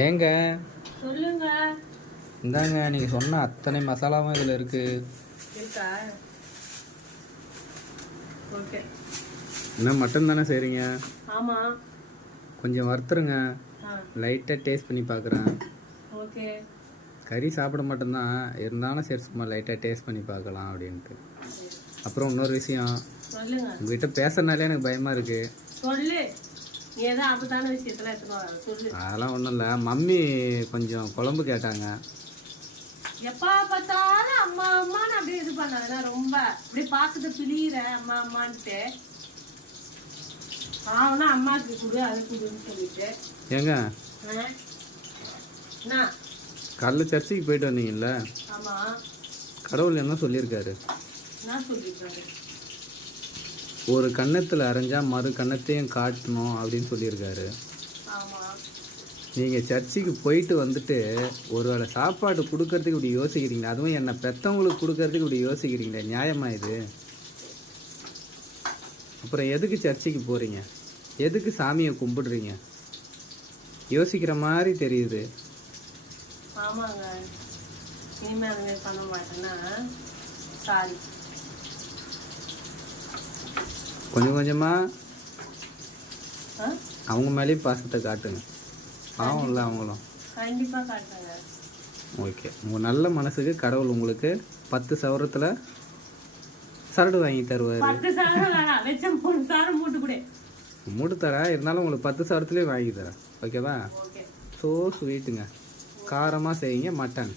ஏங்க சொல்லுங்க. இந்தாங்க நீங்க சொன்ன அத்தனை மசாலாவும் இதுல இருக்கு. இருக்கா? ஓகே. என்ன மட்டன் தானே செய்றீங்க? ஆமா. கொஞ்சம் வறுத்துருங்க. லைட்டா டேஸ்ட் பண்ணி பார்க்குறேன். ஓகே. கறி சாப்பிட மாட்டேன்தான், இருந்தாலும் சரி சும்மா லைட்டா டேஸ்ட் பண்ணி பார்க்கலாம் அப்படின்ட்டு. அப்புறம் இன்னொரு விஷயம், சொல்லுங்க. உங்ககிட்ட பேசுறதுனாலே எனக்கு பயமா இருக்கு. சொல்லு. நீ ஏதோ ஆபத்தான விஷயத்துல சொல்லு. அதெல்லாம் ஒன்றும் இல்லை, மம்மி கொஞ்சம் குழம்பு கேட்டாங்க. எப்பா பார்த்தாலும் அம்மா அம்மான்னு அப்படியே இது பண்ணாங்க. ரொம்ப அப்படியே பார்த்துட்டு பிழியிற அம்மா அம்மான்ட்டு. ஆனா அம்மாக்கு கொடு அதை கொடுன்னு சொல்லிட்டு. ஏங்க என்ன காலைல சர்ச்சுக்கு போயிட்டு வந்தீங்கல்ல? ஆமா. கடவுள் என்ன சொல்லியிருக்காரு? என்ன சொல்லியிருக்காரு? ஒரு கன்னத்தில் அரைஞ்சா மறு கன்னத்தையும் காட்டணும் அப்படின்னு சொல்லியிருக்காரு. நீங்கள் சர்ச்சுக்கு போயிட்டு வந்துட்டு ஒருவேளை சாப்பாடு கொடுக்கறதுக்கு இப்படி யோசிக்கிறீங்க, அதுவும் என்னை பெற்றவங்களுக்கு கொடுக்கறதுக்கு இப்படி யோசிக்கிறீங்களே, நியாயமா இது? அப்புறம் எதுக்கு சர்ச்சுக்கு போகிறீங்க? எதுக்கு சாமியை கும்பிடுறீங்க? யோசிக்கிற மாதிரி தெரியுது. ஆமாங்க, இனிமே அதை பண்ண மாட்டேன்னா சாரி. கொஞ்சம் கொஞ்சமாக அவங்க மேலேயும் பாசத்தை காட்டுங்க. பாவம் இல்லை அவங்களும். கண்டிப்பாக காட்டுங்க. ஓகே, உங்கள் நல்ல மனசுக்கு கடவுள் உங்களுக்கு 10 சவரத்தில் சரடு வாங்கி தருவார். 10 சவரம் வச்ச 3 சவரம் மூட்டு கூட மூட்டு தரேன், இருந்தாலும் உங்களுக்கு 10 சவரத்துலேயே வாங்கி தரேன். ஓகேவா? ஸோ ஸ்வீட்டுங்க, காரமாக செய்யுங்க மட்டன்.